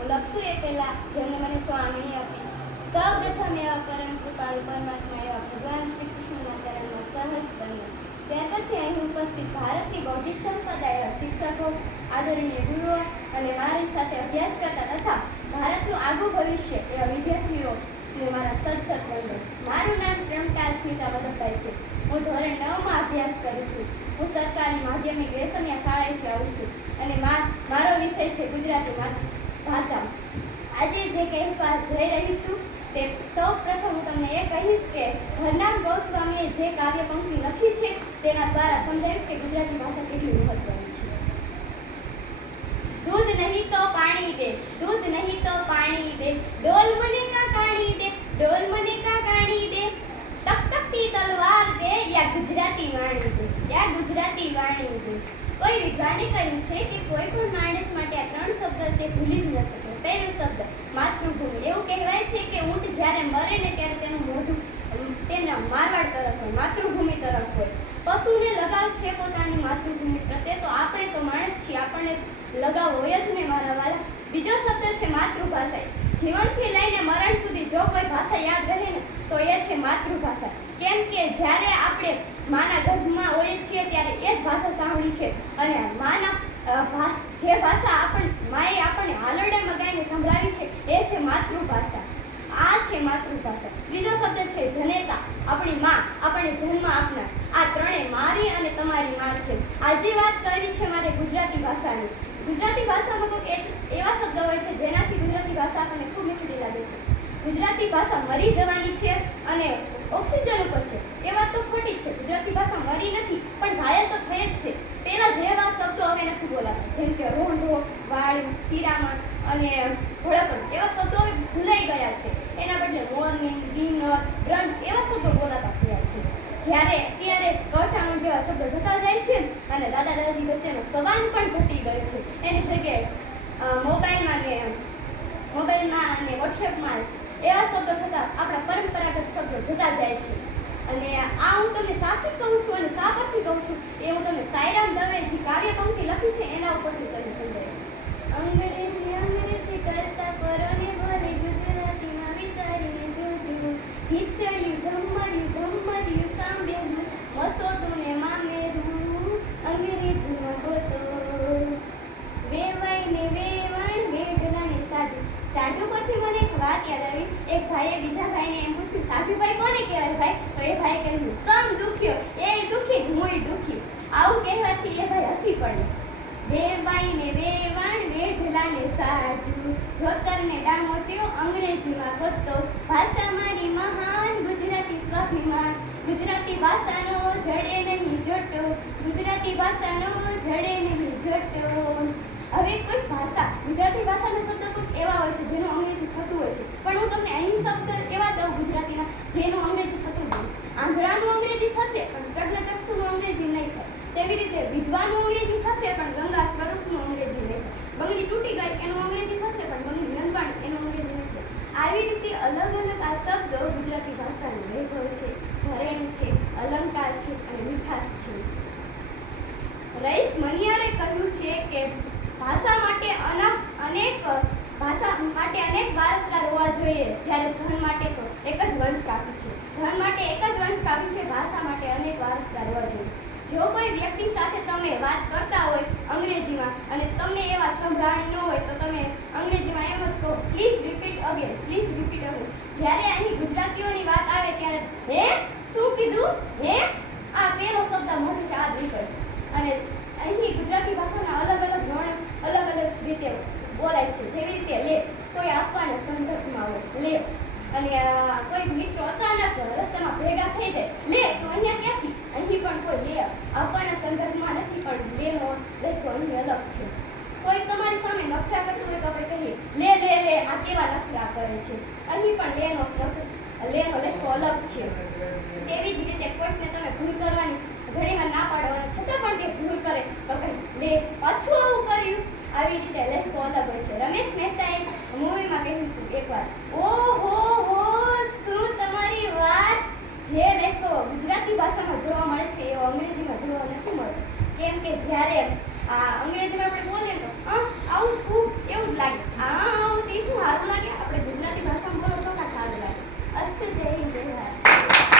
હું લખશું એ પહેલાં, જેમને મને સ્વામીની આપી. સૌપ્રથમ એવા પરમ કૃપાળુ પરમાત્મા એવા ભગવાન શ્રી કૃષ્ણના ચરણમાં સહજ બન્યો. ત્યાર પછી અહીં ઉપસ્થિત ભારતની બૌદ્ધિક સંપદા એવા શિક્ષકો, આદરણીય ગુરુઓ અને મારી સાથે અભ્યાસ કરતા તથા ભારતનું આગું ભવિષ્ય એવા વિદ્યાર્થીઓ અને મારા સત્સંગ બન્યો મારું નામ પ્રમટાર સ્મિતા વલ્લભભાઈ છે. હું ધોરણ નવમાં અભ્યાસ કરું છું. હું સરકારી માધ્યમિક રેશમિયા શાળાએથી આવું છું. અને મારો વિષય છે ગુજરાતી મા- ભાષા આજે જે કહેવા જઈ રહી છું તે સૌ પ્રથમ હું તમને એ કહીશ કે હરનામ ગોસ્વામીએ જે કાવ્ય પંક્તિ લખી છે તેના દ્વારા સમજાવીશ કે ગુજરાતી ભાષા કેટલી મહત્વની છે. દૂધ નહીં તો પાણી દે, દૂધ નહીં તો પાણી દે, ડોલ મને કા કાણી દે, ડોલ મને કા કાણી દે. તક તકતી તલવાર દે, યા ગુજરાતી વાણી દે, યા ગુજરાતી વાણી દે. કોઈ વિદ્વાને કહ્યું છે કે કોઈ પણ માણસ માટે આ ત્રણ શબ્દ તે ભૂલી જ ન શકે. પહેલો શબ્દ, માતૃભૂમિ. એવું કહેવાય છે કે ઊંટ જ્યારે મરે ને ત્યારે તેનું મોઢું તેના મારવાડ તરફ હોય, માતૃભૂમિ તરફ હોય. પશુને લગાવ છે પોતાની માતૃભૂમિ પ્રત્યે, તો આપણે તો માણસ છીએ, આપણને લગાવ હોય જ ને મારા વાલા. બીજો શબ્દ છે માતૃભાષા. જીવનથી લઈને મરણ સુધી જો કોઈ ભાષા યાદ રહે ને, તો એ છે માતૃભાષા. કેમ કે જ્યારે આપણે માના ગર્ભમાં હોઈએ છીએ, ત્યારે એ જ ભાષા સાંભળી છે. અને માના જે ભાષા આપણ, માએ આપણને હાલરડામાં ગાઈને સંભળાવી છે, એ છે માતૃભાષા. આ છે માતૃભાષા. ત્રીજો શબ્દ છે જનેતા. આપણી માં આપણને જન્મ આપનાર. આ ત્રણેય મારી અને તમારી માં છે. આજે વાત કરવી છે મારે ગુજરાતી ભાષાની. ગુજરાતી ભાષામાં તો એવા શબ્દ હોય છે જેનાથી ગુજરાતી ભાષા આપણને ખૂબ મીઠી લાગે છે. ગુજરાતી ભાષા મરી જવાની છે અને ઓક્સિજન ઉપર છે. એ વાત તો ખોટી જ છે. ગુજરાતી ભાષા મરી નથી, પણ ઘાયલ તો થઈ જ છે. પહેલાં જેવા શબ્દો હવે નથી બોલાતા. જેમ કે રોંઢો, વાળું, શિરામણ અને ભળપણ એવા શબ્દો હવે ભૂલાઈ ગયા છે. એના બદલે મોર્નિંગ ડિનર બ્રંચ એવા શબ્દો બોલાતા. છે. જ્યારે અત્યારે કઠાણ જેવા શબ્દો જતા જાય છે અને દાદા દાદી વચ્ચેનો સંવાદ પણ ઘટી ગયો છે. એની જગ્યાએ મોબાઈલમાં ને મોબાઈલમાં અને વોટ્સએપમાં એવા શબ્દો થતા આપણા પરંપરાગત શબ્દો જતા જાય છે. અને આ હું તમને સાચી કહું છું અને સા પરથી કહું છું એ હું તમને સાયરામ દવે જે કાવ્ય પંક્તિ લખી છે એના ઉપરથી તમને સમજાવીશ. અંગ્રેજી અંગ્રેજી કરતા પરોને ભલે ગુજરાતીમાં વિચારીને જોજો હિચડ્યું ભમર્યું ભમર્યું સાંભળ્યું મસોદું ને મામેરું અંગ્રેજીમાં ગોતો વેવાઈને વેવણ વેઢલાને સાધુ સાધુ પરથી મને એક વાત યાદ આવી એક ભાઈએ બીજા ભાઈને એમ પૂછ્યું, સાધુભાઈ કોને કહેવાય ભાઈ? તો એ ભાઈએ કહ્યું સમ દુખ્યો, એ દુખી હું દુખી. આવું કહેવાથી એ ભાઈ હસી પડ્યો વેવાઈને વેવણ વેઢલાને સાધુ જોતરને ડામોચ્યો અંગ્રેજીમાં ગોતો ભાષા મારી મહાન, ગુજરાતી સ્વાભિમાન. ગુજરાતી ભાષાનો જડે નહીં જોટો, ગુજરાતી ભાષાનો જડે નહીં જોટો. હવે કોઈ ભાષા, ગુજરાતી ભાષાનો શબ્દ એવા હોય છે જેનું અંગ્રેજી થતું હોય છે. પણ હું તમને અહીં શબ્દ એવા દઉં ગુજરાતીના, જેનું અંગ્રેજી થતું નથી. આંધળાનું અંગ્રેજી થશે, પણ પ્રજ્ઞચક્ષુનું અંગ્રેજી નહીં થાય. તેવી રીતે વિધવાનું અંગ્રેજી થશે, પણ ગંગા સ્વરૂપનું અંગ્રેજી નહીં થાય. બંગડી તૂટી ગઈ, એનું અંગ્રેજી થશે, પણ બંગડી નંદવાણી, એનું અંગ્રેજી નહીં થાય. આવી રીતે અલગ અલગ આ શબ્દો ગુજરાતી ભાષાનું વૈભવ છે. ભરેણ છે, અલંકાર છે અને મીઠાશ છે. રઈસ મનિયારે કહ્યું છે કે ભાષા માટે અનેક ભાષા માટે અનેક વારસદાર હોવા જોઈએ. જ્યારે ધન માટે એક જ વંશ કાફી છે. ધન માટે એક જ વંશ કાફી છે, ભાષા માટે અનેક વારસદાર હોવા જોઈએ. જો કોઈ વ્યક્તિ સાથે તમે વાત કરતા હોય અંગ્રેજીમાં અને તમને એ વાત સંભળાણી ન હોય તો તમે અંગ્રેજીમાં એમ જ કહો please repeat again please repeat again જ્યારે અહીં ગુજરાતીઓની વાત આવે ત્યારે, હે? શું કીધું? હે? આ પેલો શબ્દ મોઢેથી આ નીકળે. અને અહીં ગુજરાતી ભાષાના અલગ અલગ વર્ણ અલગ અલગ રીતે બોલાય છે. જેવી રીતે લે કોઈ આપવાના સંદર્ભમાં હોય લે. અને કોઈ મિત્રો અચાનક રસ્તામાં ભેગા થઈ જાય. લે, તો અહીંયા ક્યાંથી? અહીં પણ કોઈ લે. આપવાના સંદર્ભમાં નથી, પણ લેનો લેખો અહીં અલગ છે. કોઈ તમારી સામે નખરા કરતું હોય તો આપણે કહીએ, લે લે લે, આ કેવા નખરા કરે છે? અહીં પણ લેનો લેનો લખો અલગ છે. તેવી જ રીતે કોઈકને તમે ભૂલ કરવાની, ઘણીવાર ના પાડવાની, છતાં પણ તે ભૂલ કરે. તો કહે લે, પાછું આવું કર્યું? આવી રીતે લહેકો હોય છે. રમેશ મહેતાએ મૂવીમાં કહ્યું હતું એકવાર ઓહો હો શું તમારી વાત જે લેખો ગુજરાતી ભાષામાં જોવા મળે છે એવો અંગ્રેજીમાં જોવા નથી મળતો. કેમ કે જ્યારે આ અંગ્રેજીમાં આપણે બોલીએ તો "અ,